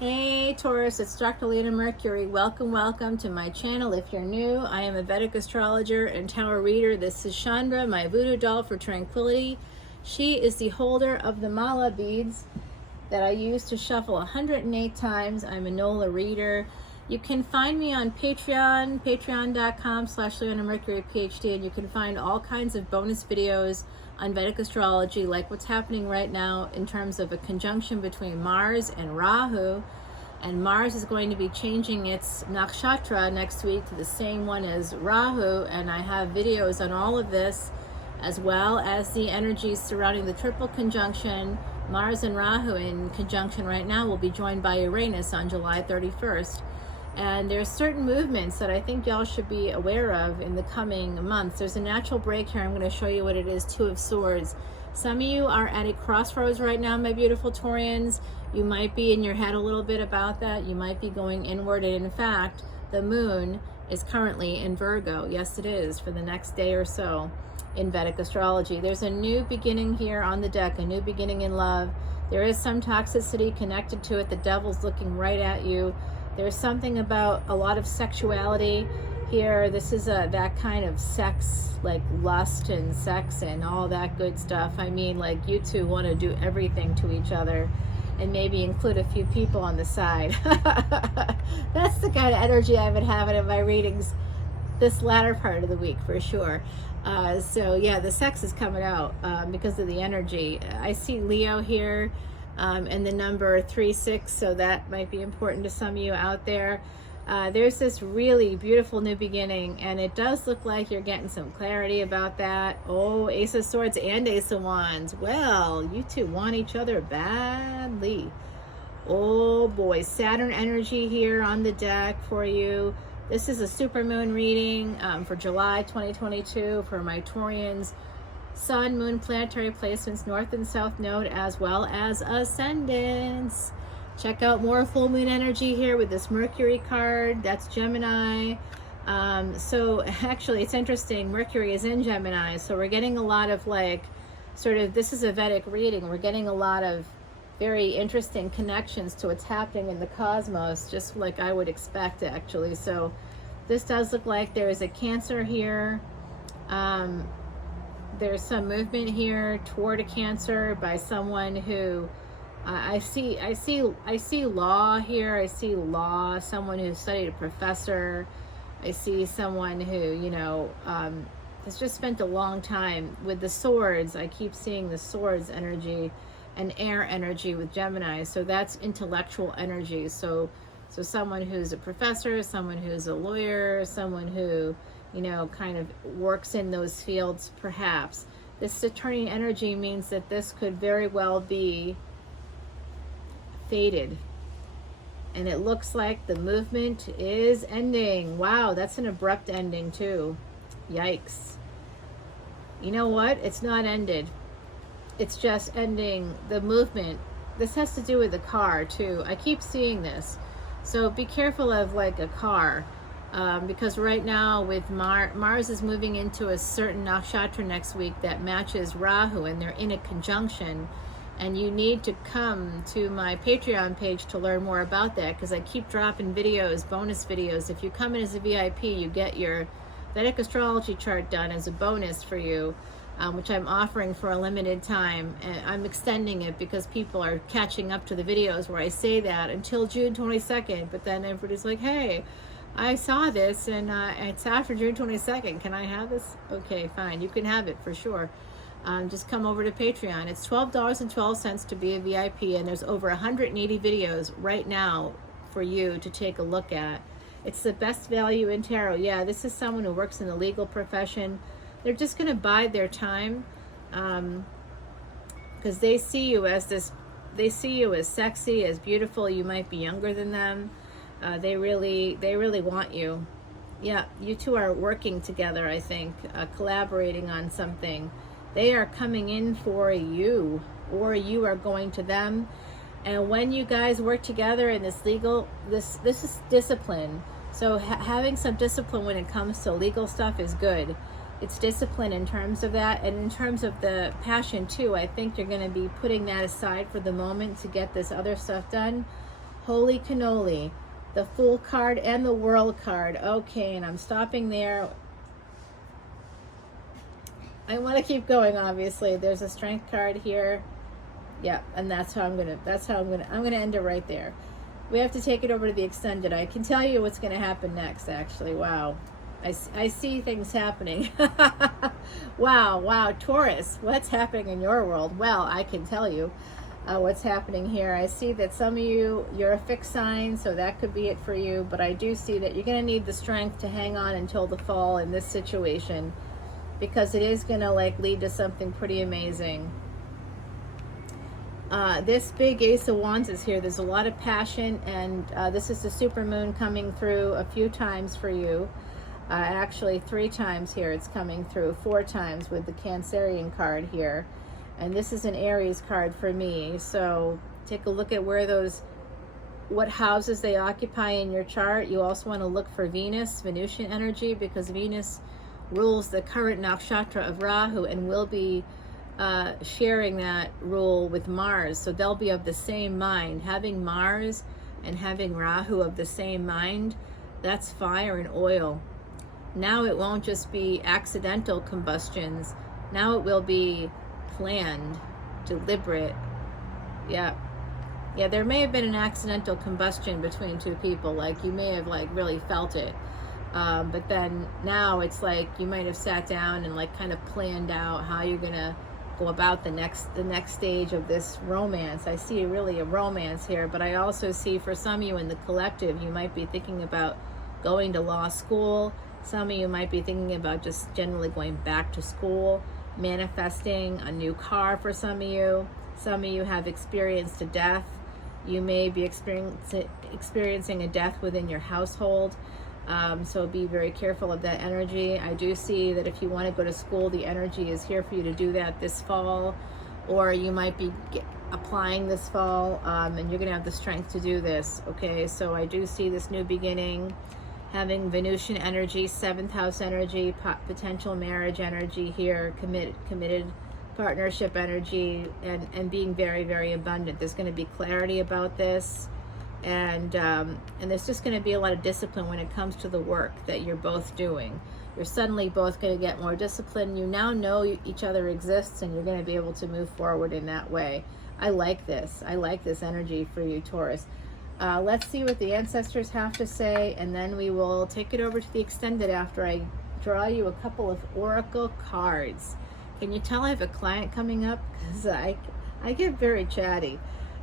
Hey Taurus, it's Dr. Leona Mercury. Welcome to my channel. If you're new, I am a Vedic astrologer and tarot reader. This is Chandra, my voodoo doll for tranquility. She is the holder of the mala beads that I use to shuffle 108 times. I'm a NOLA reader. You can find me on Patreon, patreon.com/leonamercuryphd, and you can find all kinds of bonus videos on Vedic astrology, like what's happening right now in terms of a conjunction between Mars and Rahu. And Mars is going to be changing its nakshatra next week to the same one as Rahu, and I have videos on all of this, as well as the energies surrounding the triple conjunction. Mars and Rahu in conjunction right now will be joined by Uranus on July 31st. And there's certain movements that I think y'all should be aware of in the coming months. There's a natural break here. I'm going to show you what it is. Two of Swords. Some of you are at a crossroads right now, my beautiful Taurians. You might be in your head a little bit about that. You might be going inward. And in fact, the moon is currently in Virgo. Yes, it is, for the next day or so in Vedic astrology. There's a new beginning here on the deck, a new beginning in love. There is some toxicity connected to it. The devil's looking right at you. There's something about a lot of sexuality here. This is that kind of sex, like lust and sex and all that good stuff. I mean, like you two want to do everything to each other and maybe include a few people on the side. That's the kind of energy I've been having in my readings this latter part of the week for sure. So yeah, the sex is coming out because of the energy. I see Leo here. And the number 36, so that might be important to some of you out there. There's this really beautiful new beginning, and it does look like you're getting some clarity about that. Oh, Ace of Swords and Ace of Wands. Well, you two want each other badly. Oh boy, Saturn energy here on the deck for you. This is a supermoon reading for July 2022 for my Taurians. Sun, moon, planetary placements, north and south node, as well as ascendants. Check out more full moon energy here with this Mercury card. That's Gemini. So actually, it's interesting. Mercury is in Gemini, so we're getting a lot of this is a Vedic reading. We're getting a lot of very interesting connections to what's happening in the cosmos, just like I would expect, actually. So this does look like there is a Cancer here. There's some movement here toward a Cancer by someone who I see law here. I see law, someone who studied, a professor. I see someone who, has just spent a long time with the swords. I keep seeing the swords energy and air energy with Gemini. So that's intellectual energy. So someone who's a professor, someone who's a lawyer, someone who kind of works in those fields, perhaps. This Saturnian energy means that this could very well be fated. And it looks like the movement is ending. Wow, that's an abrupt ending too. Yikes. You know what? It's not ended. It's just ending the movement. This has to do with the car too. I keep seeing this. So be careful of like a car. Because right now with Mars is moving into a certain nakshatra next week that matches Rahu, and they're in a conjunction, and you need to come to my Patreon page to learn more about that, because I keep dropping videos, bonus videos. If you come in as a VIP, you get your Vedic astrology chart done as a bonus for you, which I'm offering for a limited time, and I'm extending it because people are catching up to the videos where I say that until June 22nd, but then everybody's like, hey, I saw this and it's after June 22nd. Can I have this? Okay, fine. You can have it for sure. Just come over to Patreon. It's $12.12 to be a VIP, and there's over 180 videos right now for you to take a look at. It's the best value in tarot. Yeah, this is someone who works in the legal profession. They're just going to bide their time because they see you as sexy, as beautiful. You might be younger than them. They really want you. Yeah, you two are working together, I think, collaborating on something. They are coming in for you, or you are going to them. And when you guys work together in this legal, this is discipline. So having some discipline when it comes to legal stuff is good. It's discipline in terms of that, and in terms of the passion too. I think you're going to be putting that aside for the moment to get this other stuff done. Holy cannoli. The Fool card and the World card. Okay, and I'm stopping there. I want to keep going, obviously. There's a Strength card here. Yeah, and I'm gonna end it right there. We have to take it over to the extended. I can tell you what's gonna happen next, actually. Wow. I see things happening. Wow, Taurus, what's happening in your world? Well, I can tell you what's happening here. I see that some of you, you're a fixed sign, so that could be it for you, but I do see that you're going to need the strength to hang on until the fall in this situation, because it is going to lead to something pretty amazing. This big Ace of Wands is here. There's a lot of passion, and this is the super moon coming through a few times for you. Actually 3 times here it's coming through, 4 times with the Cancerian card here. And this is an Aries card for me. So take a look at what houses they occupy in your chart. You also want to look for Venus, Venusian energy, because Venus rules the current nakshatra of Rahu and will be sharing that rule with Mars. So they'll be of the same mind. Having Mars and having Rahu of the same mind, that's fire and oil. Now it won't just be accidental combustions. Now it will be planned, deliberate. Yeah, there may have been an accidental combustion between 2 people. You may have really felt it. But then now it's you might have sat down and kind of planned out how you're gonna go about the next stage of this romance. I see really a romance here, but I also see for some of you in the collective, you might be thinking about going to law school. Some of you might be thinking about just generally going back to school, manifesting a new car for some of you. Some of you have experienced a death. You may be experiencing a death within your household. So be very careful of that energy. I do see that if you want to go to school, the energy is here for you to do that this fall, or you might be applying this fall, and you're going to have the strength to do this. Okay, so I do see this new beginning, having Venusian energy, 7th house energy, potential marriage energy here, committed partnership energy, and being very, very abundant. There's going to be clarity about this, and there's just going to be a lot of discipline when it comes to the work that you're both doing. You're suddenly both going to get more discipline. You now know each other exists, and you're going to be able to move forward in that way. I like this. I like this energy for you, Taurus. Let's see what the ancestors have to say, and then we will take it over to the extended after I draw you a couple of oracle cards. Can you tell I have a client coming up? Because I get very chatty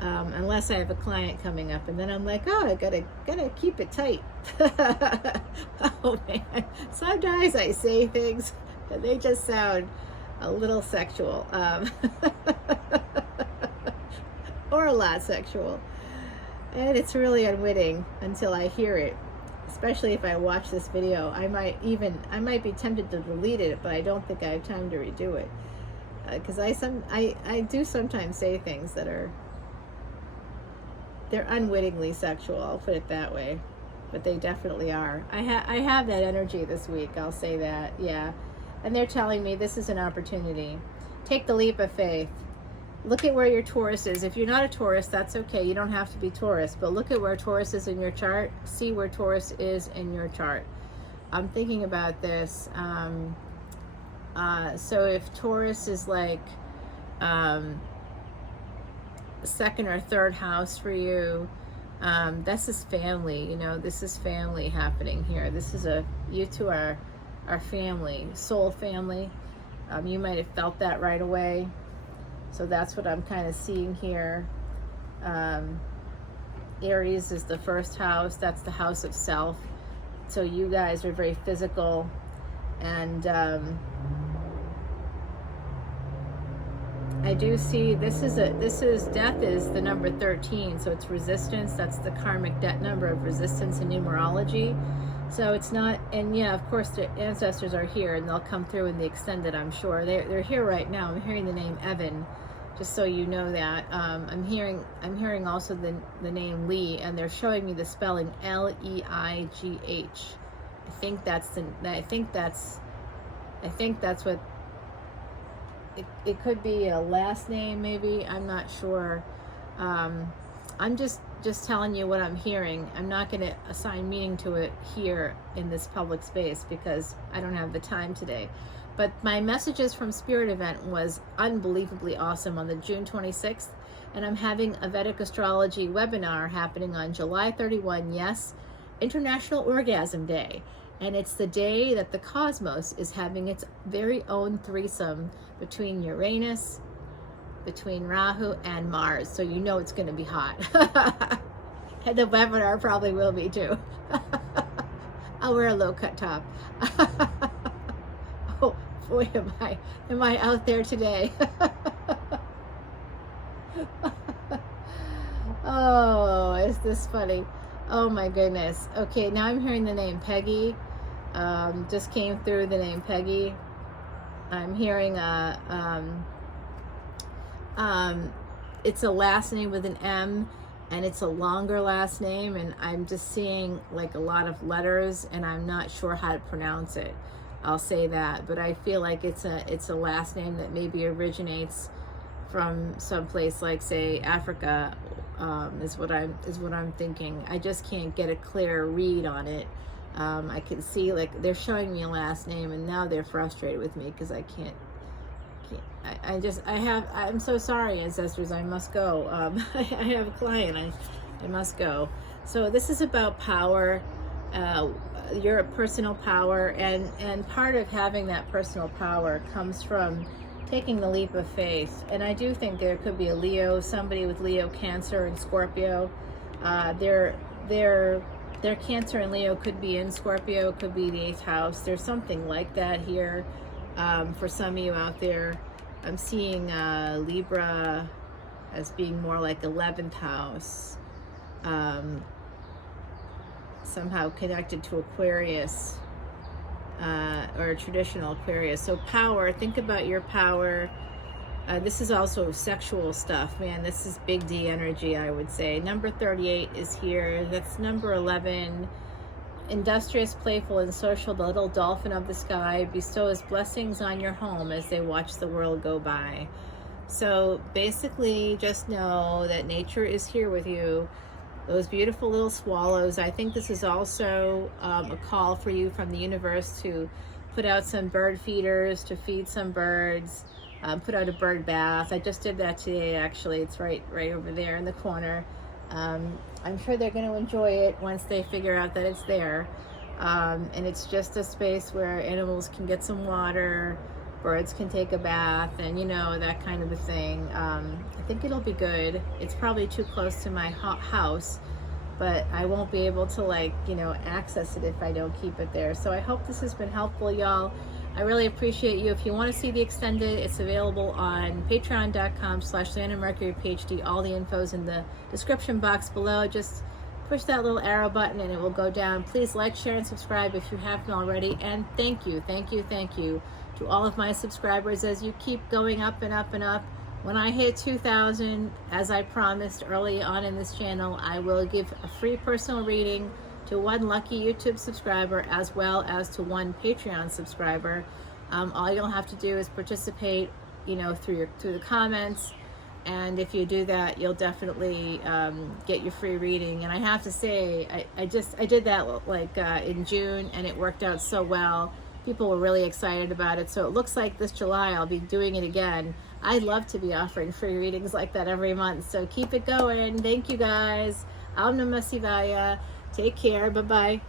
unless I have a client coming up, and then I'm like, oh, I gotta keep it tight. Oh man, sometimes I say things and they just sound a little sexual, or a lot sexual. And it's really unwitting until I hear it, especially if I watch this video. I might be tempted to delete it, but I don't think I have time to redo it, because I do sometimes say things that they're unwittingly sexual. I'll put it that way, but they definitely are. I have that energy this week. I'll say that, yeah. And they're telling me this is an opportunity. Take the leap of faith. Look at where your Taurus is. If you're not a Taurus, that's okay. You don't have to be Taurus, but look at where Taurus is in your chart. See where Taurus is in your chart. I'm thinking about this. So if Taurus is second or third house for you, this is family. This is family happening here. This is you two are family, soul family. You might have felt that right away. So that's what I'm kind of seeing here. Aries is the first house. That's the house of self. So you guys are very physical, and I do see this is death is the number 13. So it's resistance. That's the karmic debt number of resistance in numerology. So it's not, and yeah, of course the ancestors are here, and they'll come through in the extended, I'm sure. They're here right now. I'm hearing the name Evan, just so you know that. I'm hearing also the name Lee, and they're showing me the spelling Leigh. I think that's what it could be, a last name maybe. I'm not sure. I'm just telling you what I'm hearing. I'm not going to assign meaning to it here in this public space because I don't have the time today. But my messages from Spirit event was unbelievably awesome on the June 26th. And I'm having a Vedic Astrology webinar happening on July 31, yes, International Orgasm Day. And it's the day that the cosmos is having its very own threesome between Uranus, between Rahu, and Mars. So you know it's going to be hot. And the webinar probably will be too. I'll wear a low-cut top. Oh boy, am I out there today. Oh, is this funny? Oh my goodness. Okay, now I'm hearing the name Peggy. Just came through the name Peggy. I'm hearing it's a last name with an M, and it's a longer last name, and I'm just seeing like a lot of letters, and I'm not sure how to pronounce it. I'll say that, but I feel like it's a last name that maybe originates from someplace like, say, Africa. Is what I'm thinking. I just can't get a clear read on it. I can see, like, they're showing me a last name, and now they're frustrated with me because I can't. I'm so sorry, ancestors. I must go. I have a client. I must go. So this is about power, your personal power, and part of having that personal power comes from taking the leap of faith. And I do think there could be a Leo, somebody with Leo, Cancer, and Scorpio. Their Cancer and Leo could be in Scorpio, could be the 8th house. There's something like that here for some of you out there. I'm seeing Libra as being more like 11th house, somehow connected to Aquarius, or a traditional Aquarius. So power, think about your power. This is also sexual stuff, man. This is big D energy, I would say. Number 38 is here. That's number 11. Industrious, playful, and social, the little dolphin of the sky bestows blessings on your home as they watch the world go by. So basically, just know that nature is here with you. Those beautiful little swallows. I think this is also a call for you from the universe to put out some bird feeders, to feed some birds, put out a bird bath. I just did that today, actually. It's right over there in the corner. I'm sure they're going to enjoy it once they figure out that it's there. And it's just a space where animals can get some water, birds can take a bath, and that kind of a thing. I think it'll be good. It's probably too close to my house, but I won't be able to access it if I don't keep it there. So I hope this has been helpful, y'all. I really appreciate you. If you want to see the extended, it's available on patreon.com/leonamercuryphd. All the info's in the description box below. Just push that little arrow button and it will go down. Please like, share, and subscribe if you haven't already. And thank you to all of my subscribers as you keep going up and up and up. When I hit 2,000, as I promised early on in this channel, I will give a free personal reading to one lucky YouTube subscriber as well as to one Patreon subscriber. All you'll have to do is participate, through the comments, and if you do that, you'll definitely get your free reading. And I have to say, I did that in June, and it worked out so well. People were really excited about it. So it looks like this July I'll be doing it again. I'd love to be offering free readings like that every month. So keep it going. Thank you guys. Om Namah Shivaya. Take care. Bye-bye.